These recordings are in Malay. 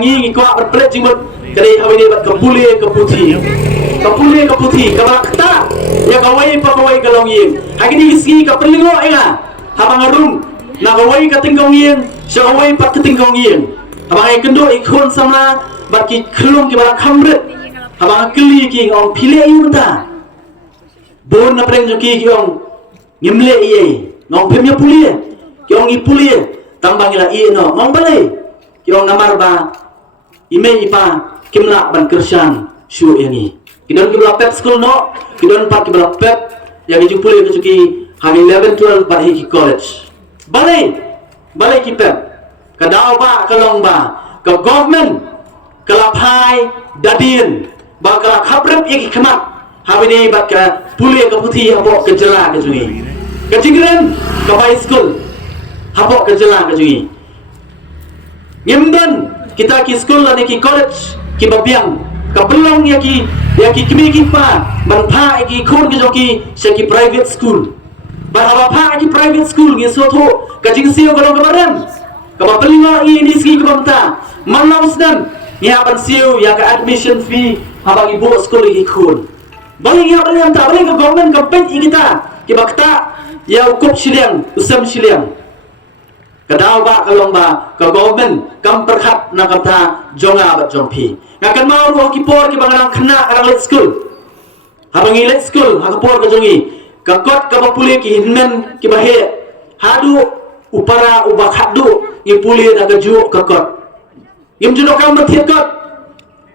ngi ko berpelet jimut kali hawini bat kapule kaputi kabakta ya kawai pakawai kalong yeng hagini isi kapelingo enga habang arum na kawai katingkong yeng syawai pat katingkong yeng habang ay kendo ikon sama bat ki klong ki bara kamret habang kli ki ong pile yunta bon na preng joki ki ong ngimle iye ngong pemya pulie ki ong ipulie tambang ila iye no ngong balai ki ong namar ba ime ipa kimla ban kersan syu yangi kidon kibla pep school no kidon pat kibla pep yang jupule ke cuki hari 11 12 pat hi college balai ki pep kadau ba kalong ba ka government kalapai dadin ba ka khabrep iki khamat habini bat ka pule ka puthi habo ke jela ke cuki ke jingren ka high school habo ke jela ke cuki ngimdan kita ki school lani ki college ki babiang kapelong ya ki kimi ki pa man pha ki khon ki joki se ki private school ba ha pha ki private school ngi so tho ka jing sio ka long kamaran ka ba pelinga i ni ski ka bamta man laus dan ya ban sio ya ka admission fee ha ba ki bo school ki khon bali ya bali am ta bali ka government ka pet i kita ki bakta ya ukop shiliang usam shiliang kadau ba kalong ba ka government kam perkhat na kata jonga ba jongpi ngakan mau ro ki por ki bangarang khna arang let school habangi let school ha por ka jongi ka kot ka bapule ki hinmen ki bahe hadu upara uba khadu ngi puli da ka ju ka kot yim juno kam bathiat kot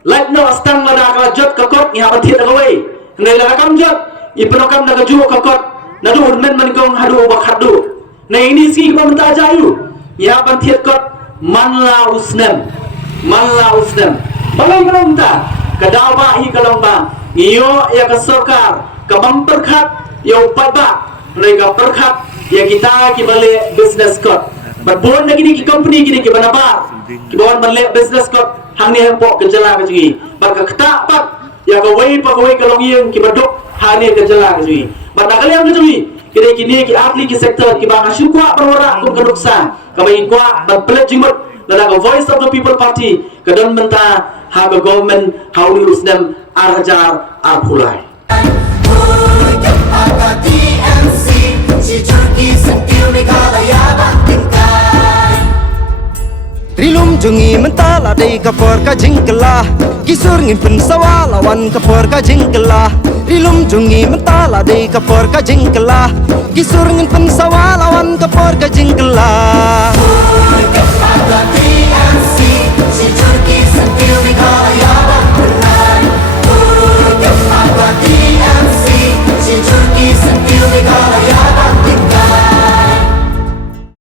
light no astang la ka jot ka kot ya bathiat ka wei ngai la kam jot ipno kam da ka ju ka kot na du men man kong hadu uba khadu na ini si ko menta jayu ya bathiat kot manla usnem balai kalong ta kadau ba hi kalong ba iyo ya ka sarkar ka bam perkhat ya upat ba lai ka perkhat ya kita ki bale business code berbon lagi ni ki company ki banabar ki bon bale business code hang ni po ke jala ke ji ba ka khta pat ya ka wei pa wei kalong yeng ki badok ha ni ke jala ke ji ba ta kaliam ke ji ki ni ki atli ki sector ki ba ngasu kwa perwara kum keduksa ka ba kwa ba pelet jimut lada ka voice of the people party kadon menta ha ka government how we use them arhajar arpulai Rilum jungi mentala dei kapor ka jingkela kisur ngin pun sawala wan kapor ka jingkela Rilum jungi mentala dei kapor ka jingkela kisur ngin pun sawala wan kapor ka jingkela